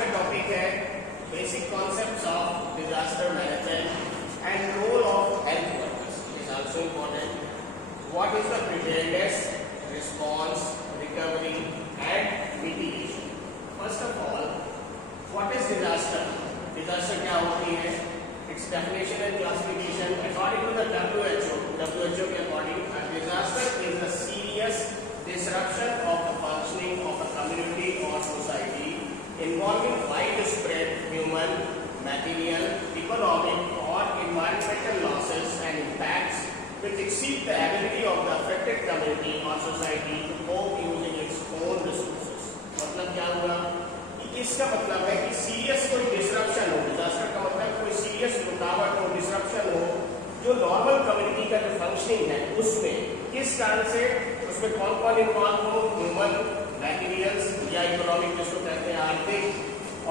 का टॉपिक है basic concepts of disaster management and role of health workers is also important. What is the preparedness, response, recovery and mitigation. First of all, what is disaster? Disaster क्या होती है? Its definition and classification according to the WHO के according, a disaster is a serious disruption of the functioning of a community or society involving widespread human, material, economic or environmental losses and impacts which exceed the ability of the affected community or society to cope using its own resources. मतलब क्या हुआ? इसका मतलब है कि serious कोई disruption हो. Disaster का मतलब कोई सीरियस रुकावट हो, डिसरप्शन हो जो नॉर्मल कम्युनिटी का जो फंक्शनिंग है उसमें. किस कारण से? उसमें कौन कौन इन्वॉल्व हो? ह्यूमन, मैटेरियल्स या इकोनॉमिक जिसको कहते हैं आर्थिक,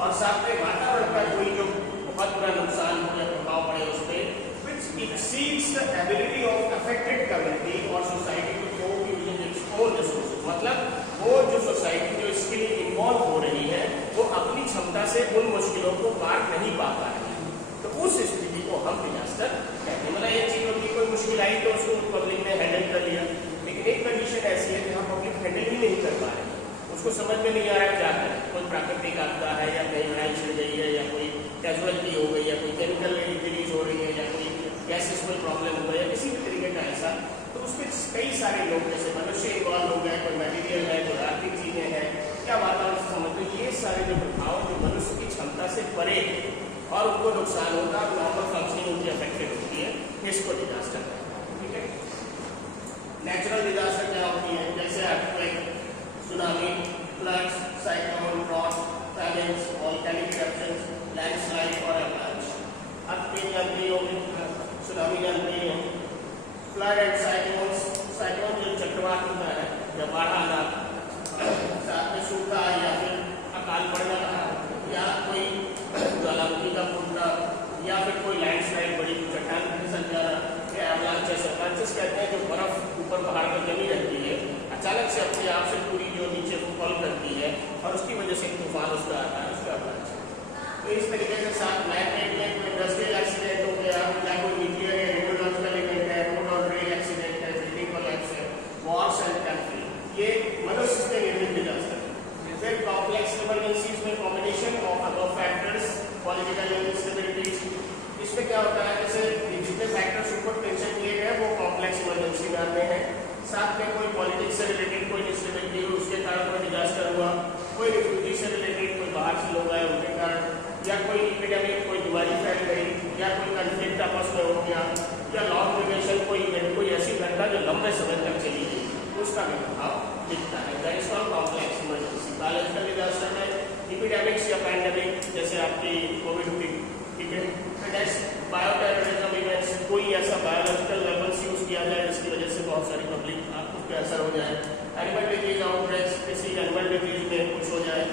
और साथ में वातावरण का कोई जो बहुत बड़ा नुकसान हो या प्रभाव पड़े उस पर, which exceeds the ability of affected community or society to cope using its own resources. मतलब वो जो सोसाइटी जो इसके लिए इन्वॉल्व हो रही है वो अपनी क्षमता से उन मुश्किलों को पार नहीं पा पा रही है, तो उस स्थिति को हम डिजास्टर कहते हैं. मतलब एक चीज होती है कोई मुश्किल आई तो उसको पब्लिक ने हैंडल कर लिया, लेकिन एक कंडीशन ऐसी है जहाँ पब्लिक हैंडल ही नहीं कर पा रही, उसको समझ में नहीं आ रहा क्या करें. कोई प्राकृतिक आपदा है या कहीं लड़ाई छिड़ गई है या कोई कैजुअलिटी हो गई या कोई केमिकल रिलीज हो रही है या कोई गैसेस कोई प्रॉब्लम हो गया या किसी भी तरीके का ऐसा, तो उसमें कई सारे लोग जैसे मनुष्य इन्वॉल्व हो गए, कोई मटेरियल है, कोई आर्थिक चीजें हैं, क्या वातावरण से समझते, ये सारे जो प्रभाव जो मनुष्य की क्षमता से परे और उनको नुकसान होता है, नॉर्मल फंक्शनिंग उनकी अफेक्टेड होती है, इसको डिजास्टर कहते हैं. ठीक है. नेचुरल डिजास्टर क्या होती है? जैसे earthquake, tsunami, floods, cyclone, drought, famines, volcanic eruptions, landslide और अवलांच. अर्थक्वेक जानते होंगे, सुनामी जानते हैं. फ्लड एंड साइक्लोन्स, साइक्लोन जो चक्रवात होता है या बाढ़ आना, साथ में सूखा या फिर अकाल पड़ना या कोई ज्वालामुखी का फूटना या फिर कोई लैंडस्लाइड, बड़ी चट्टान खिसक जाना या अवलांच. अवलांचेस कहते हैं जो बर्फ ऊपर पहाड़ पर जमी रहती है, अचानक से अपने आप से पूरी जो नीचे को फॉल करती है और उसकी वजह से तूफान उसका आता है, उसका अवलांच. तो इस तरीके से साथ मैन-मेड में कोई इंडस्ट्रियल एक्सीडेंट हो गया या कोई न्यूक्लियर या रेडियोलॉजिकल इवेंट है, रोड और रेल एक्सीडेंट है, बिल्डिंग कोलैप्स है, वॉर्स एंड कॉन्फ्लिक्ट, ये मनुष्य से निर्मित डिजास्टर है. फिर कॉम्प्लेक्स इमरजेंसीज में combination of above factors, political instabilities. इसमें क्या होता है, जैसे जितने फैक्टर्स ऊपर मेंशन किए गए वो कॉम्प्लेक्स इमरजेंसी में आते हैं. साथ में कोई पॉलिटिक्स से रिलेटेड कोई इंस्टेबिलिटी हुई, उसके कारण कोई डिजास्टर हुआ, कोई रिफ्यूजी से रिलेटेड कोई बाहर से लोग आए उनके कारण, या कोई एपिडेमिक कोई बीमारी फैल गई, या कोई कन्फ्लिक्ट आपस में हो गया, या लॉन्ग ड्यूरेशन कोई इवेंट, कोई ऐसी घटना जो लंबे समय तक चली गई, उसका भी प्रभाव दिखता है. That is called complex emergency. Biological disaster में एपिडेमिक्स या पैंडेमिक जैसे आपकी कोविड हुई, ठीक है, बायोटेररिज्म इवेंट्स, कोई ऐसा बायोलॉजिकल वेपन्स यूज किया जाए जिसकी वजह से बहुत सारी पब्लिक आपको पे असर हो जाए. एनिमल डिजीज आउटब्रेक्स, किसी एनिमल डिजीज में कुछ हो जाए.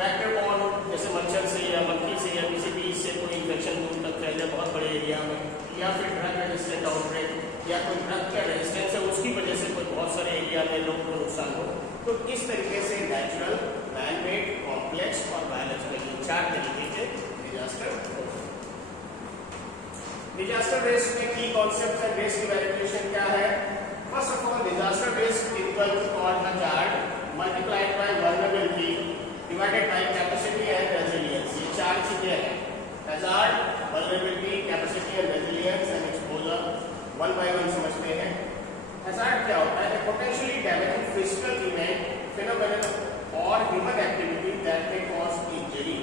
वेक्टर बॉर्न जैसे मच्छर से या मक्खी से या किसी भी से कोई इन्फेक्शन दूर तक फैल जाए बहुत बड़े एरिया में, या फिर ड्रग रेजिस्टेंट आउटब्रेक या कोई ड्रग का रेजिस्टेंस है उसकी वजह से कोई बहुत सारे एरिया में लोगों को नुकसान हो. तो इस तरीके से नेचुरल, मैन-मेड, कॉम्प्लेक्स और बायोलॉजिकल, चार तरीके के डिजास्टर होते हैं. डिजास्टर रिस्क में की कॉन्सेप्ट एंड रिस्क इवैल्यूएशन क्या है? First of all, disaster risk equal to called hazard multiplied by vulnerability divided by capacity and resilience. ये चार चीजें हैं, hazard, vulnerability, capacity and resilience and exposure. One by one समझते हैं. Hazard क्या होता है? Potentially damaging physical event, phenomenon और human activity that may cause injury,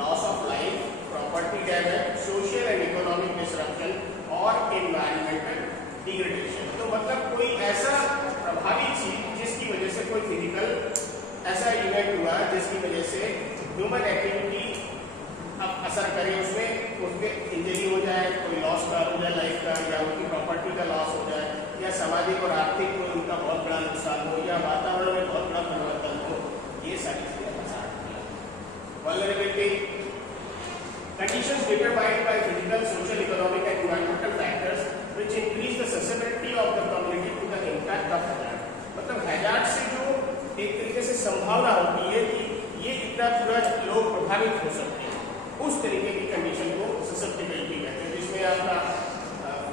loss of life, property damage, social and economic disruption और environmental degradation. तो मतलब कोई ऐसा प्रभावी चीज जिसकी वजह से कोई फिजिकल ऐसा इवेंट हुआ जिसकी वजह से ह्यूमन एक्टिविटी अब असर करे, उसमें उसके इंजरी हो जाए, कोई लॉस का हो जाए लाइफ का, या उनकी प्रॉपर्टी का लॉस हो जाए, या सामाजिक और आर्थिक कोई उनका बहुत बड़ा नुकसान हो, या वातावरण में बहुत बड़ा परिवर्तन हो. ये सारी चीजें vulnerability, conditions determined by physical, social, economic and environmental factors which increase the susceptibility of the community to the impact of hazard. मतलब हैजार्ड से जो एक तरीके से संभावना होती है कि ये इतना पूरा लोग प्रभावित हो सकते हैं, उस तरीके की कंडीशन को ससेप्टिबिलिटी कहते हैं, जिसमें आपका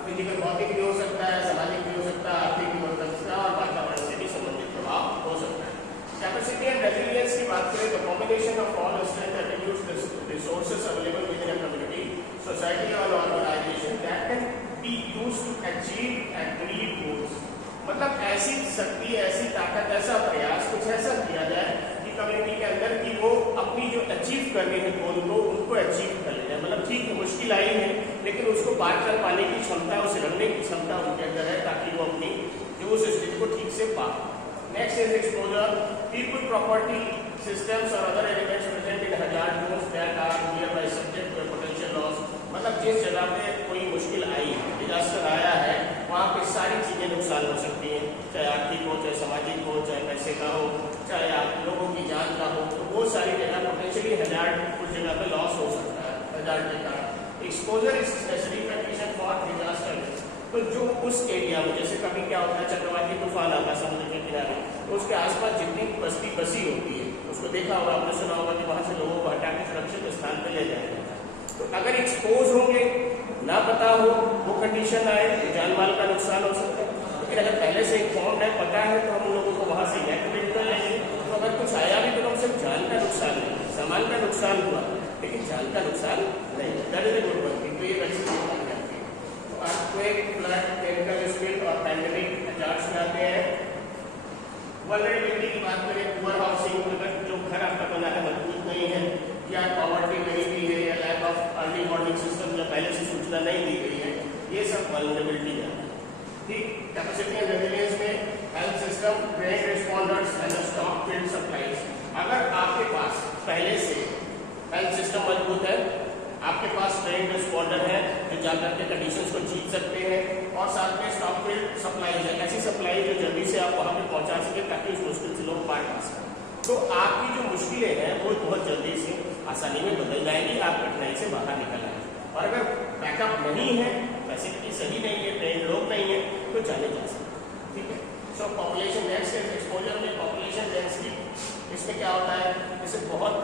फिजिकल भौतिक भी हो सकता है, सामाजिक भी हो सकता है, आर्थिक भी हो सकता है और वातावरण से भी संबंधित प्रभाव हो सकता है। कैपेसिटी एंड रेजिलियंस की बात करें तो combination of all strength attributes resources available within a community society और organisation that can be used to achieve agreed goals. मतलब ऐसी शक्ति, ऐसी ताकत, ऐसा प्रयास कुछ ऐसा किया जाए कि कम्युनिटी के अंदर की वो अपनी जो अचीव करनी है गोल को उनको अचीव कर ले जाए। मतलब ठीक है मुश्किल आई है लेकिन उसको पार कर पाने की क्षमता, उसे लड़ने की क्षमता उनके अंदर है ताकि वो अपनी जो उस स्थिति को ठीक से पा। Next is exposure, people, property, systems or other elements present in hazard zones that are nearby subject to potential loss। मतलब जिस जगह पे कोई मुश्किल आई, डिजास्टर आया है, वहाँ पे सारी चीजें नुकसान हो सकती हैं, चाहे आर्थिक हो, चाहे सामाजिक हो, चाहे पैसे का हो, चाहे आप लोगों की जान का हो, तो वो सारी जगह पोटेंशियली हजार्ड उस जगह पे लॉस हो सकता है हजार्ड के कारण। Exposure is necessary condition for disaster. तो जो उस एरिया में, जैसे कभी क्या होता है चक्रवाती तूफान आता है समुद्र के किनारे, तो उसके आसपास जितनी बस्ती बसी होती है, उसको देखा होगा, आपने सुना होगा कि वहां से लोगों को हटा के सुरक्षित स्थान पे ले जाया जाता है। तो अगर एक्सपोज होंगे, ना पता हो, वो कंडीशन आए तो जान माल का नुकसान हो सकता है। लेकिन अगर पहले से इन्फॉर्म्ड है, पता है, तो हम लोगों को वहां से इवैक्यूएट कर लेंगे। तो अगर कुछ आया भी तो कम से कम जान का नुकसान नहीं, सामान का नुकसान हुआ लेकिन जान का नुकसान नहीं। That is a good one. तो ये वैसे अर्थक्वेक, फ्लड, केमिकल स्पिल और पैंडेमिक हजार्ड्स में आते हैं। वल्नरेबिलिटी की बात करें, पुअर हाउसिंग, अगर जो घर आपका बना है मजबूत नहीं है, या पॉवर्टी गरीबी है, या lack of early warning system, या पहले से सूचना नहीं दी गई है, ये सब वल्नरेबिलिटी है। ठीक, कैपेसिटी एंड रेजिलियंस में health system, train responders and stock field supplies. अगर आपके पास पहले से हेल्थ सिस्टम मजबूत है, आपके पास ट्रेन रिस्पॉन्डर है जो जाकर के कंडीशंस को जीत सकते हैं, और साथ में स्टॉक फील्ड सप्लाई है, ऐसी सप्लाई जो जल्दी से आप वहां पे पहुंचा सके ताकि उस मुश्किल से लोग पार पा सकें, तो आपकी जो मुश्किलें हैं वो बहुत जल्दी से आसानी में बदल जाएंगी, आप कठिनाई से बाहर निकल आएंगे। और अगर बैकअप नहीं है, फैसिलिटी सही नहीं है, ट्रेन लोग नहीं है, तो जाने जा सकते। ठीक है। सो पॉपुलेशन डेंसिटी, एक्सपोजर में पॉपुलेशन डेंसिटी, इसमें क्या होता है, जैसे बहुत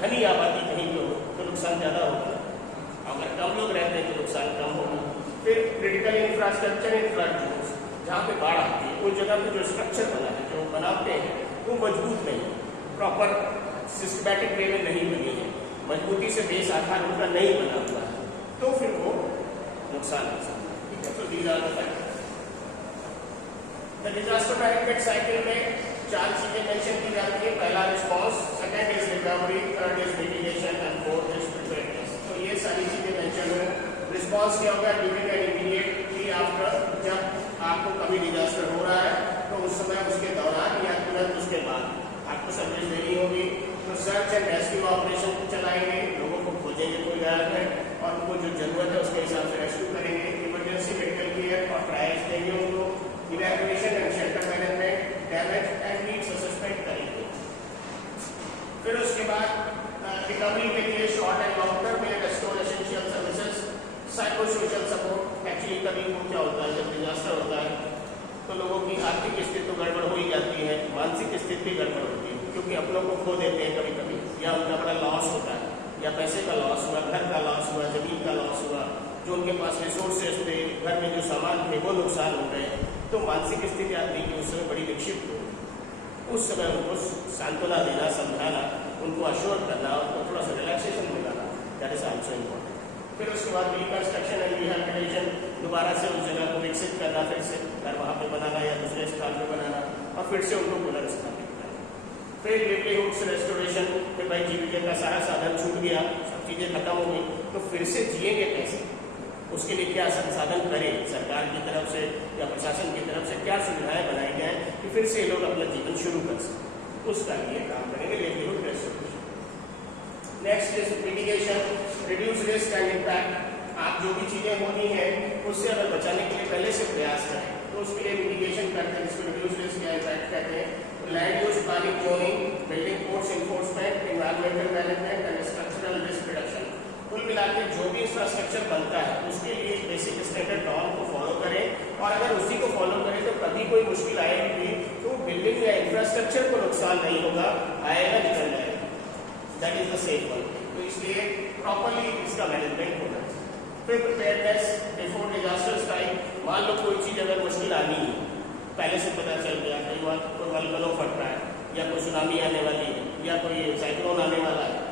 घनी आबादी कहीं पे हो तो नुकसान ज़्यादा होगा, अगर कम लोग रहते हैं तो नुकसान कम होगा। फिर critical infrastructure in flood zones, जहाँ पे बाढ़ आती है उस जगह पे जो स्ट्रक्चर बना है, जो बनाते हैं वो मजबूत नहीं है, प्रॉपर सिस्टमैटिक वे में नहीं बनी है, मजबूती से बेस आधार उनका नहीं बना हुआ है, तो फिर वो नुकसान हो सकता है। ठीक है। तो these are the factors. The disaster management cycle में 4 चीजें मेंशन की जाती है। पहला response, second is recovery, third is mitigation and fourth is preparedness. तो ये सारी चीजें मेंशन है। रिस्पॉन्स क्या होगा, ड्यूरिंग एंड इमीडिएटली आफ्टर, जब आपको कभी डिजास्टर हो रहा है तो उस समय, उसके दौरान या तुरंत उसके बाद आपको सर्विस देनी होगी। तो सर्च एंड रेस्क्यू ऑपरेशन चलाएंगे, लोगों को खोजेंगे कोई गायब है और उनको जो जरूरत है उसके हिसाब से रेस्क्यू करेंगे। इमरजेंसी मेडिकल केयर और ट्रायल्स देंगे उनको। Evacuation and shelter management, damage and needs assessment करेंगे। फिर उसके बाद रिकवरी के लिए शॉर्ट एंड लॉन्ग टर्म में restore essential services, psycho social support. Actually कभी वो क्या होता है, जब डिजास्टर होता है तो लोगों की आर्थिक स्थिति तो गड़बड़ हो ही जाती है, मानसिक स्थिति भी गड़बड़ होती है, क्योंकि अपनों को खो देते हैं कभी कभी, या उनका बड़ा लॉस होता है, या पैसे का लॉस हुआ, घर का लॉस हुआ, जमीन का लॉस हुआ, जो उनके पास रिसोर्सेज थे, घर में जो सामान थे वो नुकसान हो गए, तो मानसिक स्थिति आदमी की उस समय बड़ी विक्षिप्त हो। उस समय उनको सांत्वना देना, समझाना, उनको अश्योर करना, उनको थोड़ा सा रिलैक्सेशन मिलाना, दैट इज आल्सो इम्पोर्टेंट। फिर उसके बाद रिकंस्ट्रक्शन एंड रिहैबिलिटेशन, दोबारा से उस जगह को विकसित करना, फिर से घर वहाँ पे बनाना या दूसरे स्थान पे बनाना, और फिर से उनको पुनर्स्थापित करना। फिर लिवलीहुड्स रेस्टोरेशन, फिर भाई जीविका का सारा साधन छूट गया, सब चीज़ें खत्म हो गई, तो फिर से जिएंगे कैसे, उसके लिए क्या संसाधन करें, सरकार की तरफ से या प्रशासन की तरफ से क्या सुविधाएं बनाई जाए कि फिर से लोग अपना जीवन शुरू कर सकें, उसका लिए काम करेंगे livelihood restoration. Next is mitigation, reduce risk and impact. आप जो भी चीजें होनी है उससे अगर बचाने के लिए पहले से प्रयास करें तो उसके लिए मिटिगेशन करते हैं, जिसको रिड्यूस रिस्क या इम्पैक्ट कहते हैं। Land use planning, zoning, building codes enforcement, environmental management and structural risk reduction. कुल मिलाकर जो भी इंफ्रास्ट्रक्चर बनता है उसके लिए बेसिक स्टैंडर्ड नॉर्म को फॉलो करें, और अगर उसी को फॉलो करें तो कभी कोई मुश्किल आएगी तो बिल्डिंग या इंफ्रास्ट्रक्चर को नुकसान नहीं होगा, आएगा निकल जाएगा। That is the safe one. तो इसलिए प्रॉपरली इसका मैनेजमेंट होना चाहिए। फिर प्रिपेयरनेस बिफोर डिजास्टर स्ट्राइक। मान लो कोई चीज़ अगर मुश्किल आनी है, पहले से पता चल गया, कई बार कोई वल्कनो फट रहा है या कोई सुनामी आने वाली है या कोई साइक्लोन आने वाला है,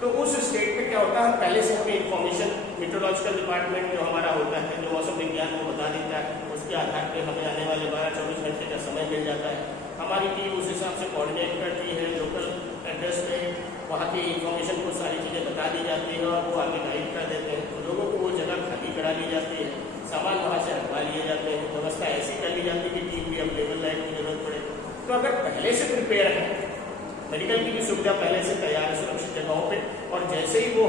तो उस स्टेट पे क्या होता है, पहले से हमें इंफॉर्मेशन मीटरोलॉजिकल डिपार्टमेंट जो हमारा होता है, जो मौसम विज्ञान को बता देता है, उसके आधार पे हमें आने वाले 12-24 घंटे का समय मिल जाता है। हमारी टीम उस हिसाब से कोऑर्डिनेट करती है, लोकल एड्रेस पे वहाँ की इंफॉर्मेशन को सारी चीज़ें बता दी जाती है और वो आगे गाइड कर देते हैं। तो लोगों को वो जगह खाली करा ली जाती है, सामान वहाँ से हटवा लिए जाते हैं, व्यवस्था ऐसी कर ली जाती है कि टीम भी अवेलेबल लाइट की जरूरत पड़े। तो अगर पहले से प्रिपेयर है, मेडिकल की भी सुविधा पहले से तैयार है सुरक्षित जगहों पे, और जैसे ही वो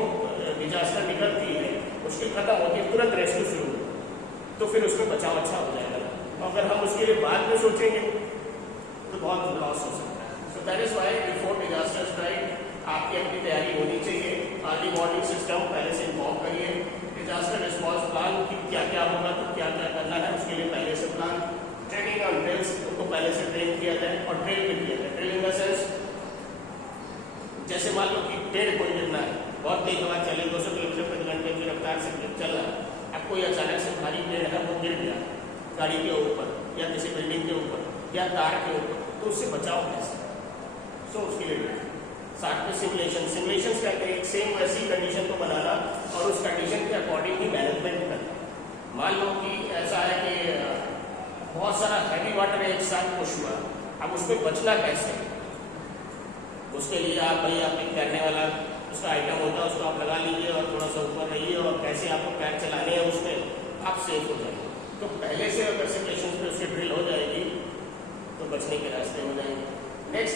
डिजास्टर निकलती है, मुश्किल खत्म होती है, तुरंत रेस्क्यू शुरू हो, तो फिर उसमें बचाव अच्छा हो जाएगा। अगर हम उसके लिए बाद में सोचेंगे तो बहुत लॉस हो सकता है। So that is why before disaster strike आपकी अपनी तैयारी होनी चाहिए। अर्ली वार्निंग सिस्टम पहले से इन्फॉर्म करिए, डिजास्टर रिस्पॉन्स प्लान की क्या क्या होगा, तो क्या क्या करना है उसके लिए पहले से प्लान, ट्रेनिंग और ड्रिल्स उनको पहले से ट्रेन किया जाए और ड्रिल भी किया जाए। ड्रिल इन द सेंस, जैसे मान लो कि पेड़ कोई गिरना है, बहुत तेज हवा चले 200 किलोमीटर प्रति घंटे की रफ्तार से चल रहा है, अब कोई अचानक से भारी पेड़ है वो गिर गया गाड़ी के ऊपर या किसी बिल्डिंग के ऊपर या तार के ऊपर, तो उससे बचाव कैसे? सो उसके लिए साथ में सिमुलेशन कहते हैं, सेम वैसी कंडीशन को बनाना और उस कंडीशन के अकॉर्डिंग ही मैनेजमेंट करना। मान लो कि ऐसा है कि बहुत सारा हैवी वाटर एक साथ पुश हुआ, अब उसमें बचना कैसे? उसके लिए आप भाई आप एक तैरने वाला उसका आइटम होता है, उसको आप लगा लीजिए और थोड़ा सा ऊपर रहिए और कैसे आपको पैर चलाने हैं उसमें आप सेफ हो जाएंगे। तो पहले से अगर सिमुलेशन पे उसकी ड्रिल हो जाएगी तो बचने के रास्ते हो जाएंगे। नेक्स्ट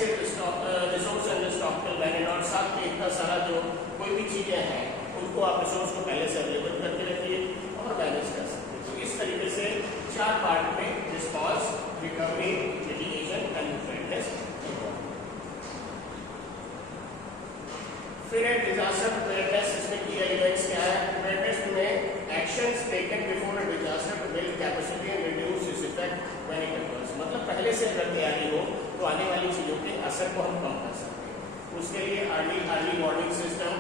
रिसोर्स एंड स्टॉकपिल मैनेजमेंट, साथ में इतना सारा जो कोई भी चीज़ें हैं उनको आप रिसोर्स को पहले से अवेलेबल करके रखिए और मैनेज कर सकते हैं। तो इस तरीके से 4 पार्ट में response, recovery, mitigation and preparedness. फिर एक डिजास्टर प्रिपेयरनेस, इसमें की एलिमेंट्स क्या है? प्रिपेयरनेस में actions taken before a disaster to build capacity and reduce its effect when it occurs. मतलब पहले से अगर तैयारी हो तो आने वाली चीज़ों के असर को हम कम कर सकते हैं। उसके लिए early warning system,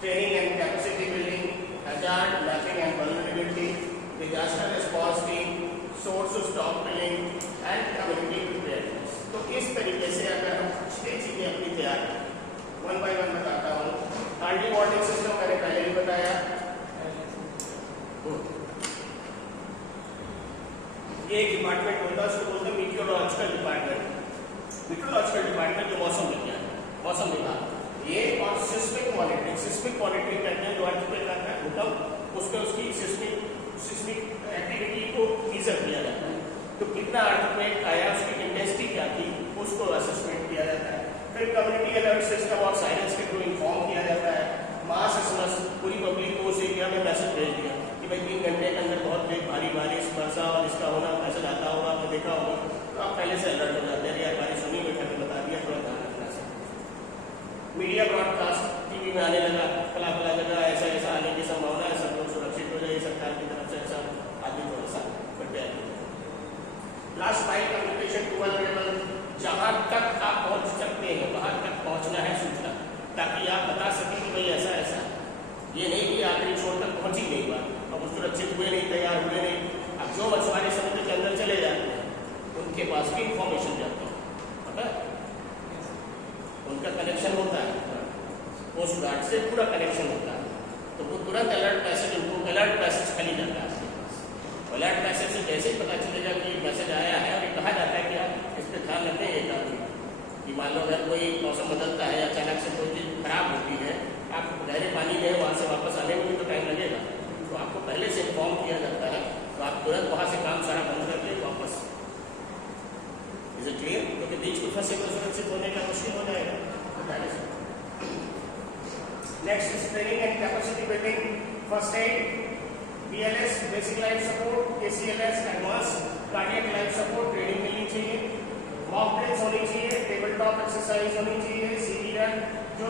training and capacity building, hazard mapping and vulnerability, disaster response team, source stock building and community preparedness. तो इस तरीके से अगर हम 6 चीज़ें अपनी तैयार करें, 1 बाय 1 बताता हूँ। अर्ली वार्निंग सिस्टम मैंने पहले ही बताया, ये एक डिपार्टमेंट होता है, उसको बोलते हैं मीटियोलॉजिकल डिपार्टमेंट। मीटियोलॉजिकल डिपार्टमेंट जो मौसम विज्ञान, मौसम विभाग, ये और सिस्मिक मॉनिटरिंग करते हैं, जो अर्थ पे करता है भूकंप, उसको उसकी सिस्मिक एक्टिविटी को मेजर किया जाता है। तो कितना अर्थक्वेक आया, उसकी इंटेंसिटी क्या थी, उसको असेसमेंट किया जाता है। फिर कम्युनिटी अलर्ट सिस्टम और साइरेंस के थ्रू इन्फॉर्म किया जाता है। मास एसएमएस, पूरी पब्लिक को उस एरिया में मैसेज भेज दिया कि भाई 3 घंटे के अंदर बहुत तेज भारी बारिश, वर्षा और इसका होना, मैसेज आता होगा, आपने देखा होगा, तो आप पहले से अलर्ट हो जाते हैं, यार बारिश होनी, बैठा के बता दिया, थोड़ा ध्यान रखना चाहिए। मीडिया ब्रॉडकास्ट टीवी में आने लगा, फला जगह ऐसा ऐसा आने की संभावना है, सब लोग सुरक्षित हो जाए, सरकार की तरफ से ऐसा आदमी थोड़ा सा प्रिपेयर हो। Last mile communication to vulnerable, जहाँ तक आप पहुँच सकते हैं वहाँ तक पहुँचना है सूचना, ताकि आप बता सकें कि भाई ऐसा ऐसा, ये नहीं कि आखिरी छोर तक पहुँच ही नहीं हुआ, अब वो सुरक्षित हुए नहीं, तैयार हुए नहीं। अब जो मछुआरे समुद्र के अंदर चले जाते हैं उनके पास भी इंफॉर्मेशन जाती है, पता है, उनका कनेक्शन होता है कोस्ट गार्ड से, पूरा कनेक्शन होता है, तो वो तुरंत अलर्ट मैसेज, उनको अलर्ट मैसेज खाली जाता है आपके पास। अलर्ट मैसेज से जैसे ही पता चलेगा कि मैसेज आया है, और ये कहा जाता है कि आप इस पर ध्यान रखें एक आदमी कि मान लो अगर कोई मौसम बदलता है, अचानक से कोई चीज़ खराब होती है, आप गहरे पानी में वहाँ से वापस आने में भी तो टाइम लगेगा, तो आपको पहले से इन्फॉर्म किया जाता है, तो आप तुरंत वहाँ से काम सारा बंद करके वापस। Is it clear? क्योंकि बीच में फंसे को सुरक्षित होने का मुश्किल हो जाएगा। Next is training and capacity building, first aid, BLS basic life support, ACLS advance cardiac life support training मिलनी चाहिए, मॉक ड्रिल्स होनी चाहिए, टेबल टॉप एक्सरसाइज होनी चाहिए, सीडी रन, जो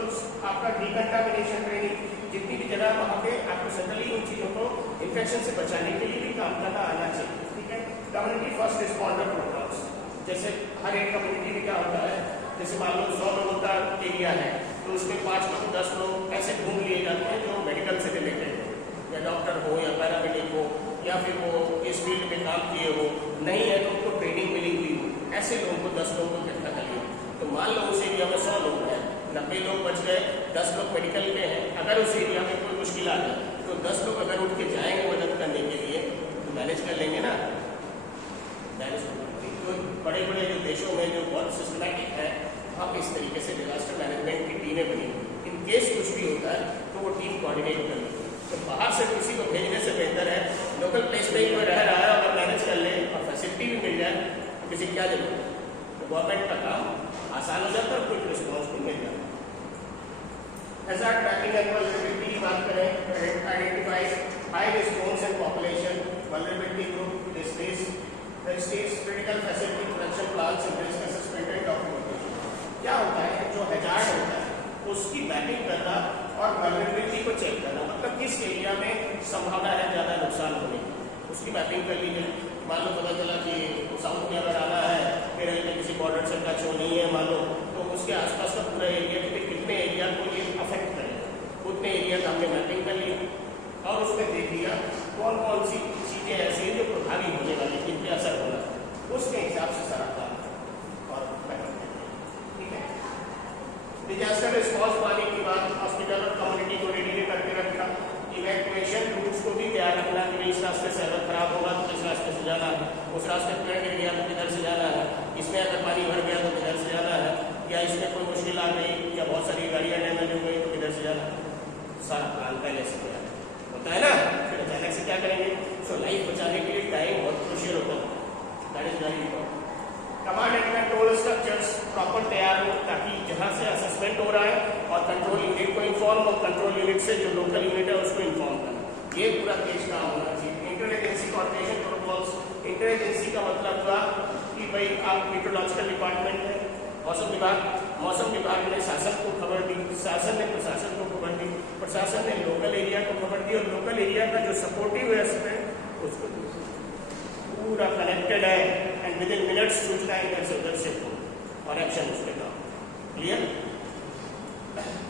आपका डिकंटामिनेशन ट्रेनिंग, जितनी भी जगह वहाँ पे आपको जनरली उन चीज़ों को इन्फेक्शन से बचाने के लिए भी काम करना आना चाहिए, ठीक है। कम्युनिटी फर्स्ट रिस्पॉन्डर प्रोग्राम्स, जैसे हर एक कम्युनिटी में क्या होता है जैसे मान लो 100 लोगों का एरिया है तो उसमें 5 लोग 10 लोग ऐसे ढूंढ लिए जाते हैं जो मेडिकल से रिलेटेड हो, या डॉक्टर हो या पैरामेडिक हो या फिर वो इस फील्ड में काम किए हो, नहीं है तो उनको ट्रेनिंग मिली हुई हो, ऐसे लोगों को 10 लोगों को इकट्ठा कर लिया। तो मान लो उस एरिया में 100 लोग हैं, 90 लोग बच गए, 10 लोग मेडिकल के हैं। अगर उस एरिया में कोई मुश्किल आ गई तो 10 लोग अगर उठ के जाएंगे मदद करने के लिए तो मैनेज कर लेंगे ना। तो बड़े बड़े जो देशों में जो बहुत सिस्टमैटिक है, अब इस तरीके से डिजास्टर मैनेजमेंट की टीमें बनी। इन केस कुछ भी होता है तो वो टीम कोऑर्डिनेट कर लेती है। तो बाहर से किसी को भेजने से बेहतर है लोकल प्लेस में ही कोई रह रहा है अगर मैनेज कर ले और फैसिलिटी भी मिल जाए तो किसी क्या जरूरत है। तो गवर्नमेंट का काम आसान हो जाता है और क्विक रिस्पॉन्स भी मिल जाता है। हैजार्ड ट्रैकिंग एंड वल्नरेबिलिटी की बात करें, identify high response and population vulnerability group displace critical facility protection plans and risk assessment and documentation. क्या होता है जो हैजार्ड होता है उसकी मैपिंग करना और वल्नरेबिलिटी को चेक करना, मतलब किस एरिया में संभावना है ज़्यादा नुकसान होने की, उसकी मैपिंग कर ली जाए। मान लो पता चला कि साउथ में अगर आना है केरल में किसी बॉर्डर से टच होनी है मान लो, तो उसके आसपास का पूरा एरिया के कितने एरिया को ये अफेक्ट करेगा, उतने एरिया का हमने मैपिंग कर लिया और उसमें देख लिया कौन कौन सी चीज़ें ऐसी हैं जो प्रभावी होने वाली, जिन पर असर होना, उसके हिसाब से सारा काम और मैपिंग कर लिया। ठीक है। डिजास्टर रिस्पॉन्स पाने की बात, हॉस्पिटल और कम्युनिटी को रेडी करके रखना, इवैक्यूएशन रूट्स को भी तैयार रखना कि इस रास्ते से अगर खराब होगा तो किस रास्ते से जाना है, उस रास्ते पर पेड़ गिर गया तो किधर से जाना है, इसमें अगर पानी भर गया तो किधर से जाना है, या इसमें कोई मुश्किल आ गई या बहुत सारी गाड़ियाँ डैमेज हो गई तो किधर से जाना है। सारा प्लान पहले से तैयार होता है ना। फिर अचानक से क्या करेंगे, सो लाइफ बचाने के लिए टाइम बहुत क्रूशियल होता है, that is very important. Command and control structures proper तैयार हो ताकि जहाँ से असेसमेंट हो रहा है और कंट्रोल यूनिट को इन्फॉर्म हो, कंट्रोल यूनिट से जो लोकल यूनिट है उसको इन्फॉर्म करना, ये पूरा देश काम होना चाहिए। Inter agency coordination protocols, inter agency का मतलब हुआ कि भाई आप मेट्रोलॉजिकल डिपार्टमेंट है, मौसम विभाग ने शासन को खबर दी, शासन ने प्रशासन को खबर दी, प्रशासन ने लोकल एरिया को खबर दी और लोकल एरिया का जो सपोर्टिव है उसको पूरा कनेक्टेड है एंड विद इन मिनट्स सूचना इधर से उधर शिफ्ट हो और एक्शन उस पर काम। क्लियर।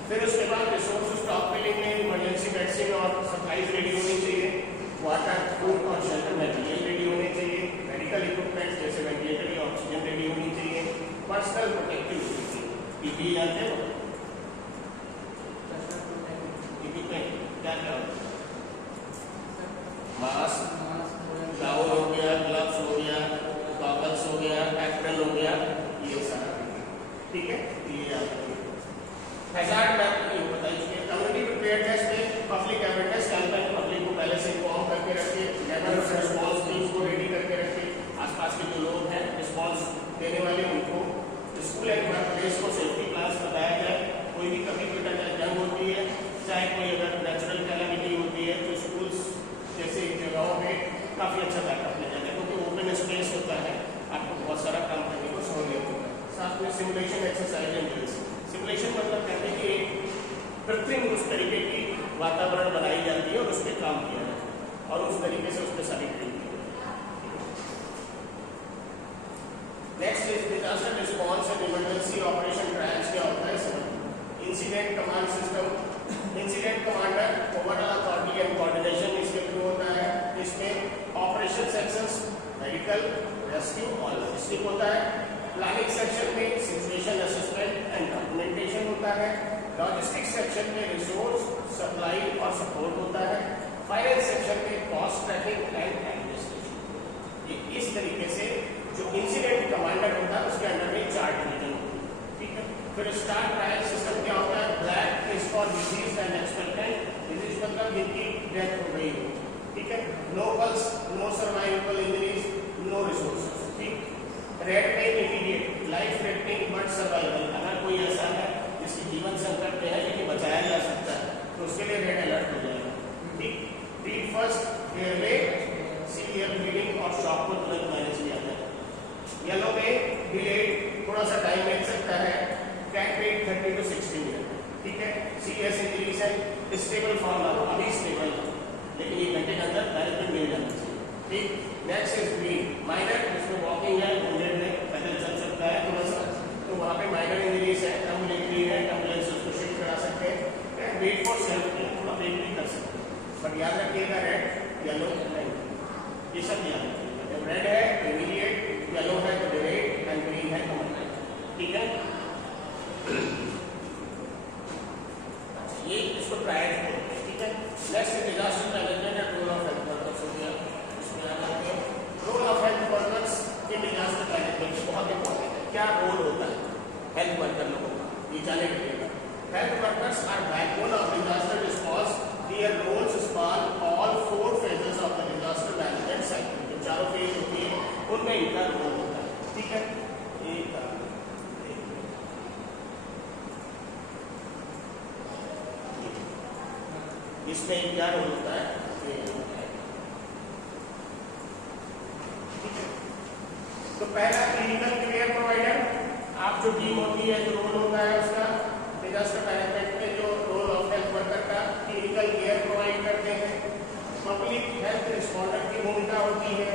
फिर उसके बाद रिसोर्स स्टॉक फिलिंग में इमरजेंसी वैक्सीन और सप्लाईज रेडी होनी चाहिए, वाटर फूड और शेल्टर मटेरियल रेडी होने चाहिए, मेडिकल इक्विपमेंट जैसे वेंटिलेटर या ऑक्सीजन रेडी होनी चाहिए, पर्सनल प्रोटेक्टिव पीपीई जानते हो, इक्विपमेंट क्या क्या होता है, मास्क, गाउन हो गया, ग्लव्स हो गया, गॉगल्स हो गया, एप्रन हो गया, ये सारा ठीक है। ये आपको हैजार्ड मैप बताइए। कम्युनिटी प्रिपेयरनेस में पब्लिक अवेयरनेस कैंपेन, पब्लिक को पहले से इन्फॉर्म करके रखिए, लेवल ऑफ रिस्पॉन्स टीम्स को रेडी करके रखिए, आसपास के जो लोग हैं रिस्पॉन्स देने वाले उनको स्कूल एंड वर्क प्लेस को सेफ्टी प्लान्स बताया जाए। कोई भी कभी कोई जंग होती है, चाहे कोई अगर नेचुरल कैलामिटी होती है तो स्कूल्स जैसे जगहों में काफ़ी अच्छा बैकअप ले जाता है क्योंकि ओपन स्पेस होता है, आपको बहुत सारा काम करने को सहूलियत होता है। साथ में simulation exercise and drills, simulation मतलब कहते हैं कि कृत्रिम उस तरीके की वातावरण बनाई जाती है और उस पर काम किया जाता है और उस तरीके से उस पर सारी ट्रेनिंग की जाती है। Next is disaster response and emergency operation trials. क्या होता है sir? Incident command system, incident commander overall authority and coordination इसके थ्रू होता है। इसमें ऑपरेशन सेक्शंस मेडिकल, रेस्क्यू और लॉजिस्टिक होता है। प्लानिंग सेक्शन में सिचुएशन असेसमेंट एंड डॉक्यूमेंटेशन होता है। लॉजिस्टिक सेक्शन में रिसोर्स सप्लाई और सपोर्ट होता है। फाइनेंस सेक्शन में कॉस्ट ट्रैकिंग एंड एडमिनिस्ट्रेशन। ये इस तरीके से जो इंसिडेंट कमांडर होता है उसके अंडर में 4 डिवीजन होते हैं। ठीक है। फिर स्टार ट्रायल सिस्टम क्या होता है? Black is for deceased and expectant, deceased मतलब जिनकी डेथ हो गई हो। ठीक है। No pulse, no survival injuries, no resources. ठीक। रेड में immediate, life threatening but survival, अगर कोई ऐसा है जिसकी जीवन संकट में है लेकिन बचाया जा सकता है तो उसके लिए रेड अलर्ट हो जाएगा। ठीक। Red first, heart rate, severe bleeding और शॉक को तुरंत मैनेज किया जाए। येलो में डिलेड, थोड़ा सा टाइम लग सकता है, कैन वेट 30 to 60 मिनट। ठीक है। सीरियस इंजरीज है, स्टेबल फॉर्म अभी स्टेबल है लेकिन 1 घंटे के अंदर मैनेजमेंट मिल जाना चाहिए। ठीक। नेक्स्ट इज ग्रीन, माइनर जिसमें वॉकिंग है, घूमने में पैदल चल सकता है थोड़ा सा, तो वहाँ पे माइनर इंजरीज है, एम्बुलेंस उसको शिफ्ट करा सकते हैं, वेट फॉर सेल्फ केयर, थोड़ा वेट भी कर सकते हैं, बट याद रखिएगा रेड येलो नहीं, ये सब याद रखिएगा। जब रेड है इमीडिएट, येलो है तो डिलेड एंड ग्रीन है तो मत, ठीक है। ये इसको ट्रायड बोलते हैं, ठीक है। Next disaster management and role of health workers हो गया, इसमें आ जाते हैं रोल ऑफ हेल्थ वर्कर्स के डिजास्टर मैनेजमेंट बहुत इंपॉर्टेंट है। क्या रोल होता है हेल्थ वर्कर लोगों का, ये जाने रखिएगा। Health workers are backbone of disaster response, their roles span all 4 phases of the disaster management cycle. जो चारों फेज होती है उनमें इनका रोल होता है, ठीक है। इसमें क्या रोल होता है, ठीक है। तो पहला क्लिनिकल केयर प्रोवाइडर, आप जो टीम होती है, जो रोल होता है उसका डिजास्टर मैनेजमेंट में, जो रोल ऑफ हेल्थ वर्कर का क्लिनिकल केयर प्रोवाइड करते हैं। पब्लिक हेल्थ रिस्पॉन्डर की भूमिका होती है,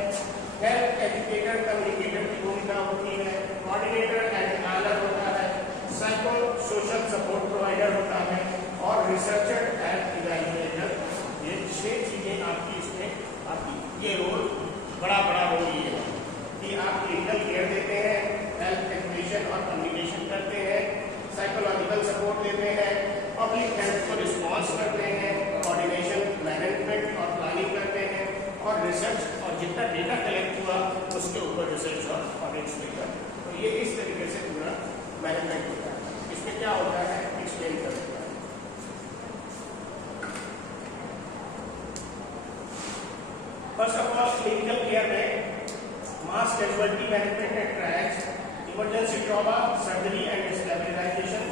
हेल्थ एजुकेटर कम्युनिकेटर की भूमिका होती है, कोऑर्डिनेटर एंड प्लानर होता है, साइको सोशल सपोर्ट प्रोवाइडर होता है और रिसर्चर एंड इवैल्यूएटर। ये 6 चीजें आपकी इसमें आती है। ये रोल बड़ा रोल ये है कि आप क्लिनिकल केयर देते हैं, हेल्थ एजुकेशन और कम्युनिकेशन करते हैं, साइकोलॉजिकल सपोर्ट देते हैं, पब्लिक हेल्थ को रिस्पॉन्स करते हैं, कोऑर्डिनेशन मैनेजमेंट और प्लानिंग करते हैं, और रिसर्च और जितना डेटा कलेक्ट हुआ उसके ऊपर रिसर्च और ऑडिट्स लेकर। तो ये इस तरीके से पूरा मैनेजमेंट होता है। इसमें क्या होता है एक्सप्लेन कर देता है। First of all clinical care में mass casualty management and trials, emergency trauma, surgery and stabilisation,